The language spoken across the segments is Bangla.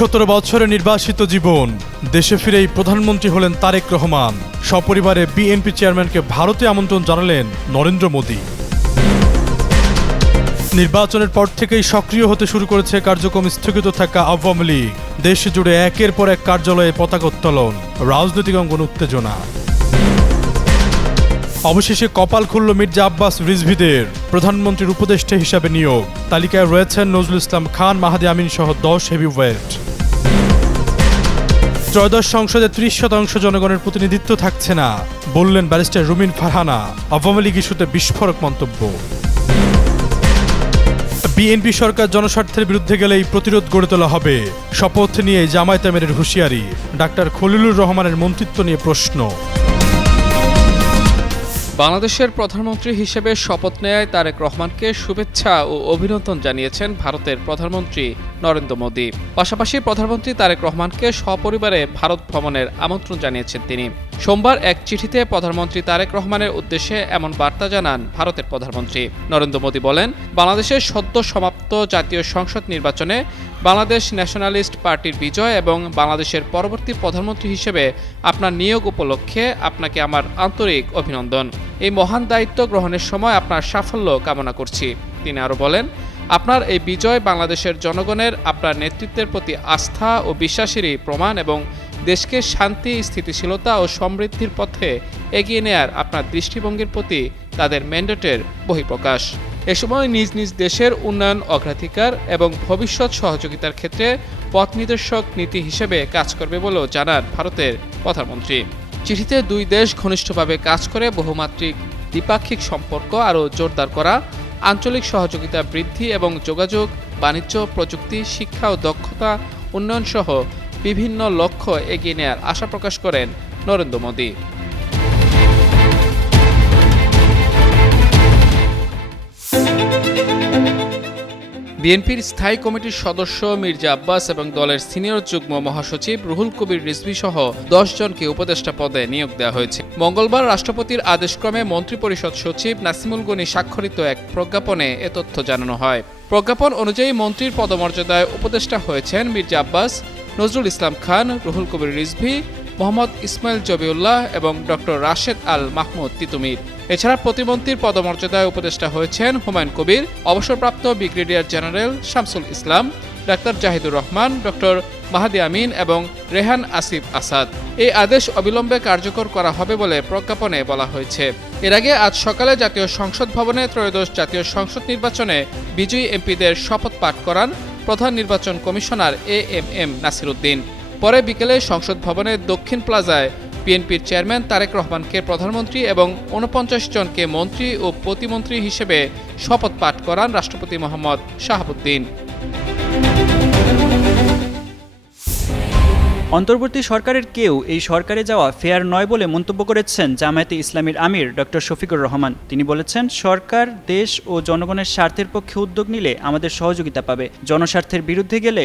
17 বছরের নির্বাসিত জীবন, দেশে ফিরেই প্রধানমন্ত্রী হলেন তারেক রহমান। সপরিবারে বিএনপি চেয়ারম্যানকে ভারতে আমন্ত্রণ জানালেন নরেন্দ্র মোদি। নির্বাচনের পর থেকেই সক্রিয় হতে শুরু করেছে কার্যক্রম স্থগিত থাকা আওয়ামী লীগ। দেশ জুড়ে একের পর এক কার্যালয়ে পতাকা উত্তোলন, রাজনৈতিক অঙ্গন উত্তেজনা। অবশেষে কপাল খুলল মির্জা আব্বাস রিজভীদের প্রধানমন্ত্রীর উপদেষ্টা হিসাবে নিয়োগ। তালিকায় রয়েছেন নজরুল ইসলাম খান, মাহাদি আমিন সহ 10 হেভিওয়েট। ত্রয়োদশ সংসদে 30% জনগণের প্রতিনিধিত্ব থাকছে না, বললেন ব্যারিস্টার রুমিন ফারহানা। আওয়ামী লীগ ইস্যুতে বিস্ফোরক মন্তব্য। বিএনপি সরকার জনস্বার্থের বিরুদ্ধে গেলেই প্রতিরোধ গড়ে তোলা হবে, শপথ নিয়ে জামায়াত আমিরের হুঁশিয়ারি। ডাক্তার খলিলুর রহমানের মন্ত্রিত্ব নিয়ে প্রশ্ন। বাংলাদেশের প্রধানমন্ত্রী হিসেবে শপথ নেয় তারেক রহমানকে শুভেচ্ছা ও অভিনন্দন জানিয়েছেন ভারতের প্রধানমন্ত্রী নরেন্দ্র মোদি। পাশাপাশি প্রধানমন্ত্রী তারেক রহমানকে সপরিবারে ভারত ভ্রমণের আমন্ত্রণ জানিয়েছেন তিনি। সোমবার এক চিঠিতে প্রধানমন্ত্রী তারেক রহমানের উদ্দেশ্যে এমন বার্তা জানান ভারতের প্রধানমন্ত্রী। নরেন্দ্র মোদি বলেন, বাংলাদেশের সদ্য সমাপ্ত জাতীয় সংসদ নির্বাচনে বাংলাদেশ ন্যাশনালিস্ট পার্টির বিজয় এবং বাংলাদেশের পরবর্তী প্রধানমন্ত্রী হিসেবে আপনার নিয়োগ উপলক্ষে আপনাকে আমার আন্তরিক অভিনন্দন। এই মহান দায়িত্ব গ্রহণের সময় আপনার সাফল্য কামনা করছি। তিনি আরও বলেন, আপনার এই বিজয় বাংলাদেশের জনগণের আপনার নেতৃত্বের প্রতি আস্থা ও বিশ্বাসেরই প্রমাণ এবং দেশকে শান্তি, স্থিতিশীলতা ও সমৃদ্ধির পথে এগিয়ে নেয়ার আপনার দৃষ্টিভঙ্গির প্রতি তাদের ম্যান্ডেটের বহিঃপ্রকাশ। এ সময় নিজ নিজ দেশের উন্নয়ন অগ্রাধিকার এবং ভবিষ্যৎ সহযোগিতার ক্ষেত্রে পথ নির্দেশক নীতি হিসেবে কাজ করবে বলেও জানান ভারতের প্রধানমন্ত্রী। চিঠিতে দুই দেশ ঘনিষ্ঠভাবে কাজ করে বহুমাত্রিক দ্বিপাক্ষিক সম্পর্ক আরও জোরদার করা, আঞ্চলিক সহযোগিতা বৃদ্ধি এবং যোগাযোগ, বাণিজ্য, প্রযুক্তি, শিক্ষা ও দক্ষতা উন্নয়ন সহ বিভিন্ন লক্ষ্য এগিয়ে নেওয়ার আশা প্রকাশ করেন নরেন্দ্র মোদি। বিএনপির স্থায়ী কমিটির সদস্য মির্জা আব্বাস এবং দলের সিনিয়র যুগ্ম মহাসচিব রুহুল কবির রিজভী সহ 10 জনকে উপদেষ্টা পদে নিয়োগ দেওয়া হয়েছে। মঙ্গলবার রাষ্ট্রপতির আদেশক্রমে মন্ত্রিপরিষদ সচিব নাসিমুল গনি স্বাক্ষরিত এক প্রজ্ঞাপনে এ তথ্য জানানো হয়। প্রজ্ঞাপন অনুযায়ী মন্ত্রীর পদমর্যাদায় উপদেষ্টা হয়েছেন মির্জা আব্বাস, নজরুল ইসলাম খান, রুহুল কবির রিজভী, মোহাম্মদ ইসমাইল জবিউল্লাহ এবং ডক্টর রাশেদ আল মাহমুদ তিতুমির। এছাড়া প্রতিমন্ত্রীর পদমর্যাদায় উপদেষ্টা হয়েছেন হুমায়ুন কবির, অবসরপ্রাপ্ত brigadier general Shamsul Islam, doctor Zahidur Rahman, doctor মাহাদি আমিন এবং রেহান আসিফ আসাদ। এই আদেশ অবিলম্বে কার্যকর করা হবে বলে প্রজ্ঞাপনে বলা হয়েছে। এর আগে আজ সকালে জাতীয় সংসদ ভবনে ত্রয়োদশ জাতীয় সংসদ নির্বাচনে বিজয়ী এমপিদের শপথ পাঠ করান প্রধান নির্বাচন কমিশনার এএমএম নাসির উদ্দিন। পরে বিকেলে সংসদ ভবনের দক্ষিণ প্লাজায় বিএনপির চেয়ারম্যান তারেক রহমানকে প্রধানমন্ত্রী এবং 49 জনকে মন্ত্রী ও প্রতিমন্ত্রী হিসেবে শপথ পাঠ করান রাষ্ট্রপতি মোহাম্মদ শাহাবুদ্দিন। অন্তর্বর্তী সরকারের কেউ এই সরকারে যাওয়া ফেয়ার নয় বলে মন্তব্য করেছেন জামায়াতে ইসলামীর আমির ডক্টর শফিকুর রহমান। তিনি বলেছেন, সরকার দেশ ও জনগণের স্বার্থের পক্ষে উদ্যোগ নিলে আমাদের সহযোগিতা পাবে, জনস্বার্থের বিরুদ্ধে গেলে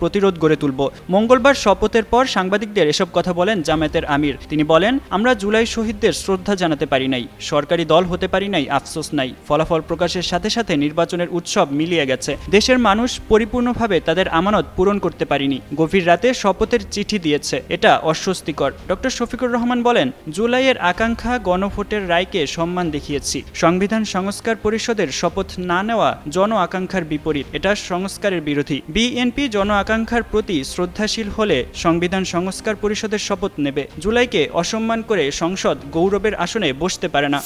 প্রতিরোধ গড়ে তুলব। মঙ্গলবার শপথের পর সাংবাদিকদের এসব কথা বলেন জামায়াতের আমির। তিনি বলেন, আমরা জুলাই শহীদদের শ্রদ্ধা জানাতে পারি নাই, সরকারি দল হতে পারি নাই, আফসোস নাই। ফলাফল প্রকাশের সাথে সাথে নির্বাচনের উৎসব মিলিয়ে গেছে। দেশের মানুষ পরিপূর্ণভাবে তাদের আমানত পূরণ করতে পারিনি। গভীর রাতে শপথের চিঠি দিয়েছে, এটা অস্বস্তিকর। ডক্টর শফিকুর রহমান বলেন, জুলাইয়ের আকাঙ্ক্ষা গণভোটের রায়কে সম্মান দেখিয়েছি। সংবিধান সংস্কার পরিষদের শপথ না নেওয়া জন আকাঙ্ক্ষার বিপরীত, এটা সংস্কারের বিরোধী। বিএনপি জন আকাঙ্ক্ষার প্রতি শ্রদ্ধাশীল হলে সংবিধান সংস্কার পরিষদের শপথ নেবে। জুলাইকে অসম্মান করে সংসদ গৌরবের আসনে বসতে পারে না।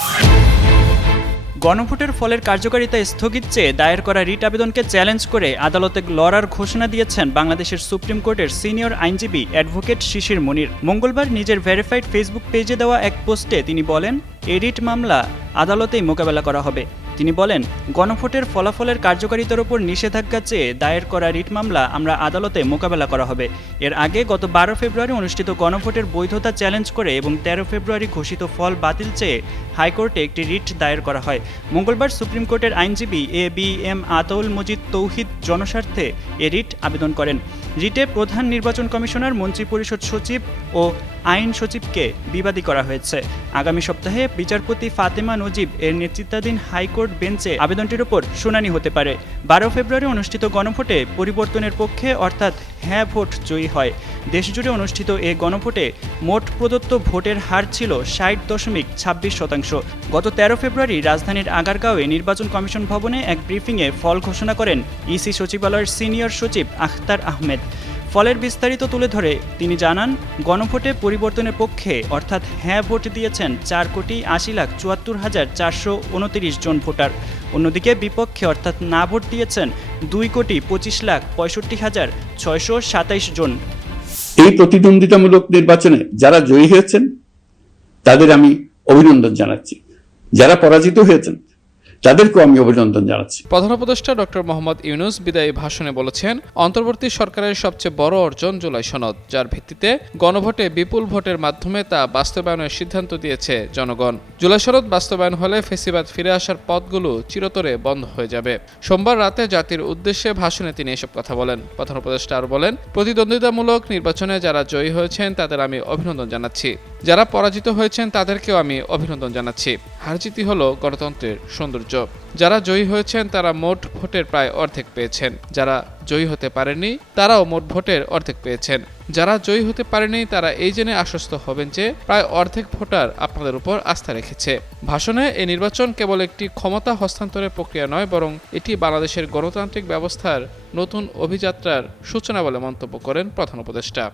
গণভোটের ফলের কার্যকারিতা স্থগিত চেয়ে দায়ের করা রিট আবেদনকে চ্যালেঞ্জ করে আদালতে লড়ার ঘোষণা দিয়েছেন বাংলাদেশের সুপ্রিম কোর্টের সিনিয়র আইনজীবী অ্যাডভোকেট শিশির মনির। মঙ্গলবার নিজের ভেরিফাইড ফেসবুক পেজে দেওয়া এক পোস্টে তিনি বলেন, এই রিট মামলা আদালতেই মোকাবেলা করা হবে। তিনি বলেন, গণভোটের ফলাফলের কার্যকারিতার উপর নিষেধাজ্ঞা চেয়ে দায়ের করা রিট মামলা আমরা আদালতে মোকাবেলা করা হবে। এর আগে গত 12 ফেব্রুয়ারি অনুষ্ঠিত গণভোটের বৈধতা চ্যালেঞ্জ করে এবং 13 ফেব্রুয়ারি ঘোষিত ফল বাতিল চেয়ে হাইকোর্টে একটি রিট দায়ের করা হয়। মঙ্গলবার সুপ্রিম কোর্টের আইনজীবী এ.বি.এম. আতাউল মজিদ তৌহিদ জনস্বার্থে এ রিট আবেদন করেন। রিটে প্রধান নির্বাচন কমিশনার, মন্ত্রিপরিষদ সচিব ও আইন সচিবকে বিবাদী করা হয়েছে। আগামী সপ্তাহে বিচারপতি ফাতেমা নজিব এর নেতৃত্বাধীন হাইকোর্ট হাইকোর্ট বেঞ্চে আবেদনটির উপর শুনানি হতে পারে। 12 ফেব্রুয়ারি অনুষ্ঠিত গণভোটে পরিবর্তনের পক্ষে অর্থাৎ হ্যাঁ ভোট জয়ী হয়। দেশজুড়ে অনুষ্ঠিত এ গণভোটে মোট প্রদত্ত ভোটের হার ছিল 60.26%। গত 13 ফেব্রুয়ারি রাজধানীর আগারগাঁওয়ে নির্বাচন কমিশন ভবনে এক ব্রিফিংয়ে ফল ঘোষণা করেন ইসি সচিবালয়ের সিনিয়র সচিব আখতার আহমেদ। ফলের বিস্তারিত তুলে ধরে তিনি জানান, গণভোটে পরিবর্তনের পক্ষে অর্থাৎ হ্যাঁ ভোট দিয়েছেন 4,80,74,429 জন ভোটার। অন্যদিকে বিপক্ষে অর্থাৎ না ভোট দিয়েছেন 2,25,65,627 জন। এই প্রতিদ্বন্দ্বিতামূলক নির্বাচনে যারা জয়ী হয়েছেন তাদের আমি অভিনন্দন জানাচ্ছি, যারা পরাজিত হয়েছেন তাদেরকেও আমি অভিনন্দন জানাচ্ছি। প্রধান উপদেষ্টা ডক্টর মোহাম্মদ ইউনূস বিদায়ী ভাষণে বলেছেন, অন্তর্বর্তী সরকারের সবচেয়ে বড় অর্জন জুলাই সনদ, যার ভিত্তিতে গণভোটে বিপুল ভোটের মাধ্যমে তা বাস্তবায়নের সিদ্ধান্ত দিয়েছে জনগণ। জুলাই সনদ বাস্তবায়ন হলে ফেসিবাদ ফিরে আসার পথগুলো চিরতরে বন্ধ হয়ে যাবে। সোমবার রাতে জাতির উদ্দেশ্যে ভাষণে তিনি এসব কথা বলেন। প্রধান উপদেষ্টা আরও বলেন, প্রতিদ্বন্দ্বিতামূলক নির্বাচনে যারা জয়ী হয়েছেন তাদের আমি অভিনন্দন জানাচ্ছি, যারা পরাজিত হয়েছেন তাদেরকেও আমি অভিনন্দন জানাচ্ছি। হারজিতই হলো গণতন্ত্রের সৌন্দর্য। যারা জয়ী হয়েছেন তারা মোট ভোটের প্রায় অর্ধেক পেয়েছেন, যারা জয়ী হতে পারেননি তারাও মোট ভোটের অর্ধেক পেয়েছেন। যারা জয়ী হতে পারেনি তারা এই জেনে আশ্বস্ত হবেন যে প্রায় অর্ধেক ভোটার আপনাদের উপর আস্থা রেখেছে। ভাষণে এই নির্বাচন কেবল একটি ক্ষমতা হস্তান্তরের প্রক্রিয়া নয়, বরং এটি বাংলাদেশের গণতান্ত্রিক ব্যবস্থার নতুন অভিযাত্রার সূচনা বলে মন্তব্য করেন প্রধান উপদেষ্টা।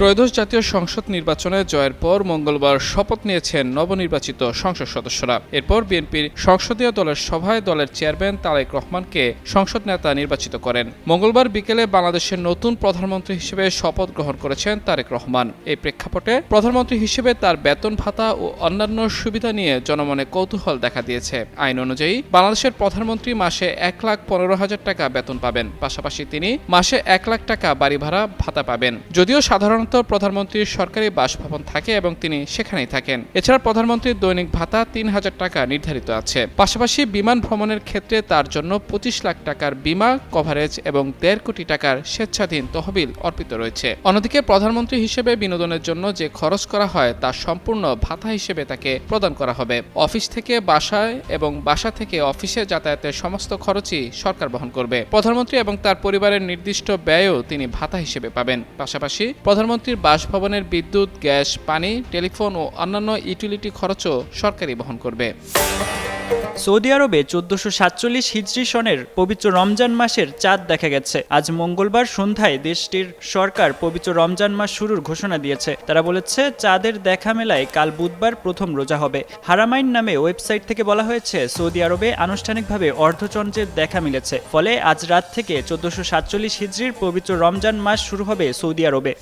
ত্রয়োদশ জাতীয় সংসদ নির্বাচনে জয়ের পর মঙ্গলবার শপথ নিয়েছেন নবনির্বাচিত সংসদ সদস্যরা। এরপর বিএনপির সংসদীয় দলের সভায় দলের চেয়ারম্যান তারেক রহমানকে সংসদ নেতা নির্বাচিত করেন। মঙ্গলবার বিকেলে বাংলাদেশের নতুন প্রধানমন্ত্রী হিসেবে শপথ গ্রহণ করেছেন তারেক রহমান। এই প্রেক্ষাপটে প্রধানমন্ত্রী হিসেবে তার বেতন ভাতা ও অন্যান্য সুবিধা নিয়ে জনমনে কৌতূহল দেখা দিয়েছে। আইন অনুযায়ী বাংলাদেশের প্রধানমন্ত্রী মাসে 1,15,000 টাকা বেতন পাবেন, পাশাপাশি তিনি মাসে 1 লাখ টাকা বাড়ি ভাড়া ভাতা পাবেন। যদিও সাধারণত প্রধানমন্ত্রীর সরকারি বাসভবন থাকে এবং তিনি সেখানেই থাকেন। এছাড়া প্রধানমন্ত্রীর দৈনিক ভাতা 3,000 টাকা নির্ধারিত আছে। পাশাপাশি বিমান ভ্রমণের ক্ষেত্রে তার জন্য 25 লাখ টাকার বিমা কভারেজ এবং 1.5 কোটি টাকার স্বেচ্ছাধীন তহবিল অর্পিত রয়েছে। অন্যদিকে প্রধানমন্ত্রী হিসেবে বিনোদনের জন্য যে খরচ করা হয় তা সম্পূর্ণ ভাতা হিসেবে তাকে প্রদান করা হবে। অফিস থেকে বাসায় এবং বাসা থেকে অফিসে যাতায়াতের সমস্ত খরচই সরকার বহন করবে। প্রধানমন্ত্রী এবং তার পরিবারের নির্দিষ্ট ব্যয়ও তিনি ভাতা হিসেবে পাবেন। পাশাপাশি প্রধানমন্ত্রীর বাসভবনের বিদ্যুৎ, গ্যাস, পানি, টেলিফোন ও অন্যান্য ইউটিলিটি খরচও সরকারই বহন করবে। সৌদি আরবে 1447 হিজরি সনের পবিত্র রমজান মাসের চাঁদ দেখা গেছে। আজ মঙ্গলবার সন্ধ্যায় দেশটির সরকার পবিত্র রমজান মাস শুরুর ঘোষণা দিয়েছে। তারা বলেছে, চাঁদের দেখা মেলায় কাল বুধবার প্রথম রোজা হবে। হারামাইন নামে ওয়েবসাইট থেকে বলা হয়েছে, সৌদি আরবে আনুষ্ঠানিকভাবে অর্ধচন্দ্রের দেখা মিলেছে। ফলে আজ রাত থেকে 1447 হিজরির পবিত্র রমজান মাস শুরু হবে সৌদি আরবে।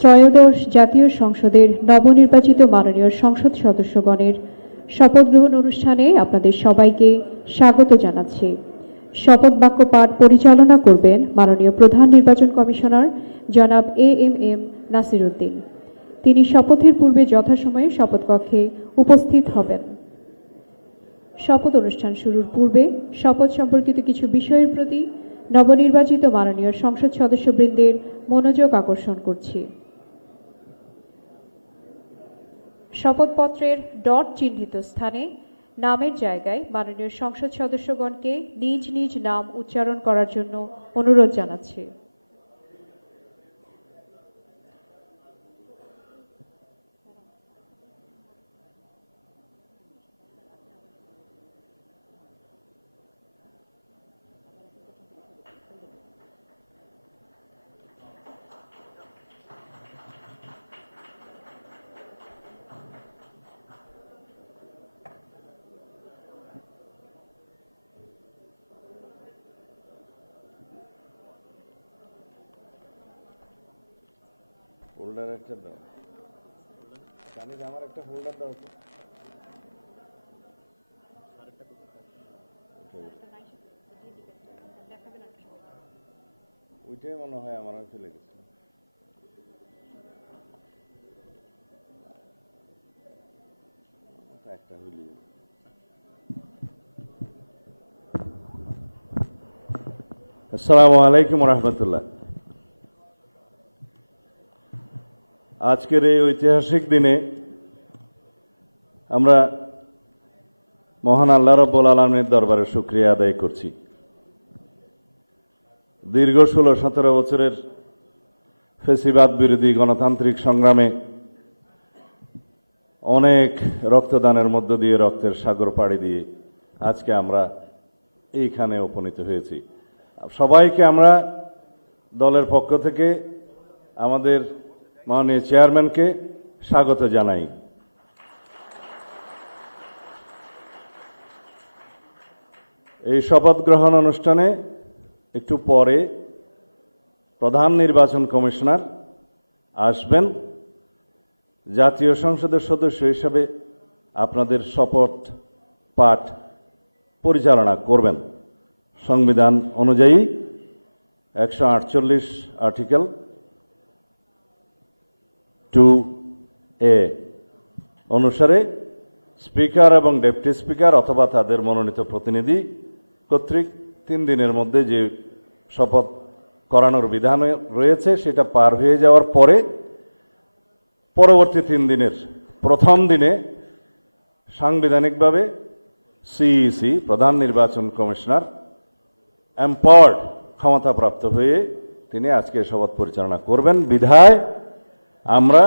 ত্রয়োদশ জাতীয় সংসদের নবনির্বাচিত মাননীয় সংসদ সদস্যগণের শপথ গ্রহণ অনুষ্ঠানে আপনাদের সবাইকে স্বাগত জানাচ্ছি। শপথ বাক্য পাঠ পরিচালনা করবেন মাননীয় প্রধান নির্বাচন কমিশনার জনাব AMM নাসির উদ্দিন। তিনি শপথের পূর্বে যথাসময়ে শপথ কক্ষে উপস্থিত হবেন। শপথ অনুষ্ঠান শুরুর পূর্বে শপথ সম্পর্কিত কিছু বিষয়ের প্রতি নবনির্বাচিত মাননীয় সংসদ সদস্যবৃন্দের মনোযোগ আকর্ষণ করছি। শপথপত্রের ডট চিহ্নিত স্থানে নামের জায়গায় মাননীয় সংসদ সদস্যগণকে নিজ নিজ নাম উচ্চারণ করার জন্য অনুরোধ জানাচ্ছি। হোল্ডার একটা দাও, জানি আমার একটা হোল্ডার দাও তো। ওইটাই মনে হয় আমার ফেলে গেছে। একটা হইলি। আসসালামু আলাইকুম রহমতুল্লাহ। আজকের এই ঐতিহাসিক দিনে আমরা মহান আল্লাহ রাব্বুল আলামিনের দরবারে শুকরিয়া আদায় করছি। দীর্ঘ 16-17 বছরের ফ্যাসিবাদ বিরোধী গণতান্ত্রিক সংগ্রামে অনেক রক্তদানের মধ্য দিয়ে, রক্তের সাগর পাড়ি দিয়ে আজকে আমরা এইখানে উপনীত হয়েছি। সবাইকে আমরা দলের পক্ষ থেকে আমাদের মাননীয় চেয়ারম্যানকে স্বাগত জানাই। এই শপথ গ্রহণ অনুষ্ঠানে একটু পরে প্রধান নির্বাচন কমিশনার আসবেন, জাতীয় সংসদের সদস্য হিসেবে আপনাদের শপথ পাঠ পরিচালনা করবেন। সংবিধান অনুযায়ী 148 আর্টিকেল 2A অনুসারে স্পিকার এবং ডেপুটি স্পিকার অথবা তাদের মনোনীত প্রতিনিধি কর্তৃক 3 দিনের মধ্যে যে শপথ করানোর বিধান রয়েছে সেটা পার হয়ে যাওয়ার পরে পরবর্তী 3 দিনের প্রথম দিনে সাংবিধানিকভাবে সিইসি প্রধান নির্বাচন কমিশনার এম্পাওয়ার্ড ক্ষমতাপ্রাপ্ত হয়ে তিনি আজকে শপথ পরিচালনা করবেন। বিধায় আমরা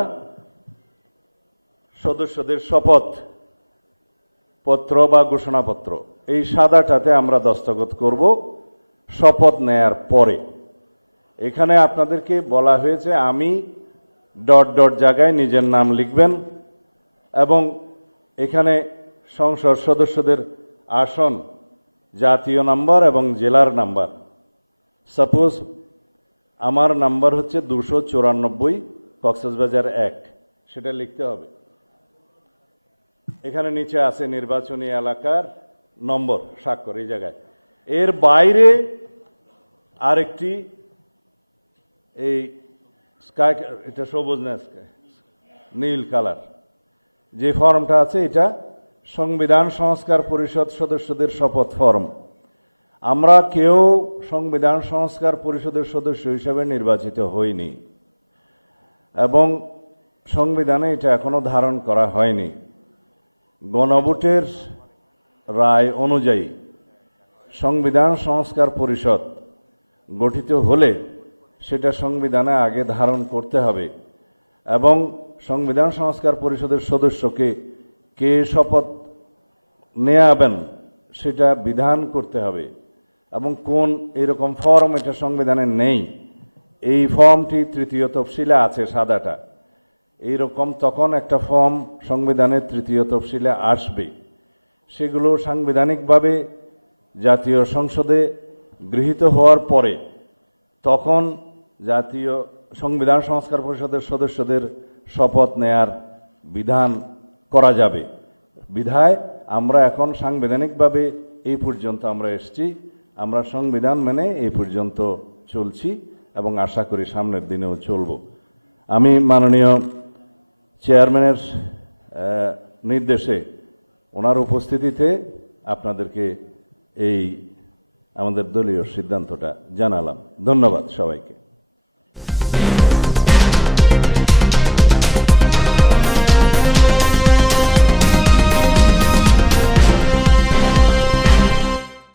সদস্যদের শপথ পত্র বা ঘোষণাপত্র এই সাদাটাতে আমরা দস্তখত করব শপথ নেয়ার পরে। এখানে আপনাদেরকে বলা হয়েছে আমি ... জায়গায় নিজের নাম লিখবেন এবং এখানে সংসদ সদস্যদের আসন, জাতীয় নাম্বার এবং জেলার নাম্বার। সাপোজ আমার নাম্বার হচ্ছে 294 কক্সবাজার 1, সেটা লিখতে হবে। এখানে নিচে আছে নির্বাচনী এলাকার নম্বর, স্বাক্ষর এই জায়গায়। এর বাইরে আরেকটি এই স্কাই, এটা সবুজ না স্কাই, নীল কালার যে ফর্মটা আছে এটা সংবিধান সংস্কার পরিষদ সদস্যদের শপথ ফর্ম। আমরা কেউ সংবিধান সংস্কার পরিষদের সদস্য হিসেবে নির্বাচিত হইনি এবং সংবিধানে এটা এখনো ধারণ করা হয়নি। গণভোটের রায় অনুযায়ী সংবিধান সংস্কার পরিষদ গঠিত হলে সেটা সংবিধানে আগে ধারণ করতে হবে এবং সংবিধান সংস্কার পরিষদের সদস্যকে কে শপথ নেয়াবেন সেটা বিধান করতে হবে এবং কোন এরকম ফর্ম এটা সংবিধানে নেই। এই ফর্মটি 3য় তফসিলে আছে, সাদাটা। এইরকম তখন একটা ফর্ম সংবিধানের 3য় তফসিলে আসবে। সেগুলো সাংবিধানিকভাবে জাতীয় সংসদে গৃহীত হওয়ার পরে তখন জাতীয় সংবিধান সংস্কার পরিষদের সদস্যদের শপথ নেয়ার বিধান করা যাবে। বিধায় আমরা এখন সাংবিধানিকভাবে এই পর্যন্ত আমরা এসেছি, আমরা সংবিধান মেনে এই পর্যন্ত চলছি এবং আশা করি সামনের দিনেও চলব। আমি মাননীয় চেয়ারম্যানের নির্দেশে ওনার উপস্থিতিতে আপনাদেরকে এই আমাদের দলীয় সিদ্ধান্তটা জানালাম। ধন্যবাদ সবাইকে।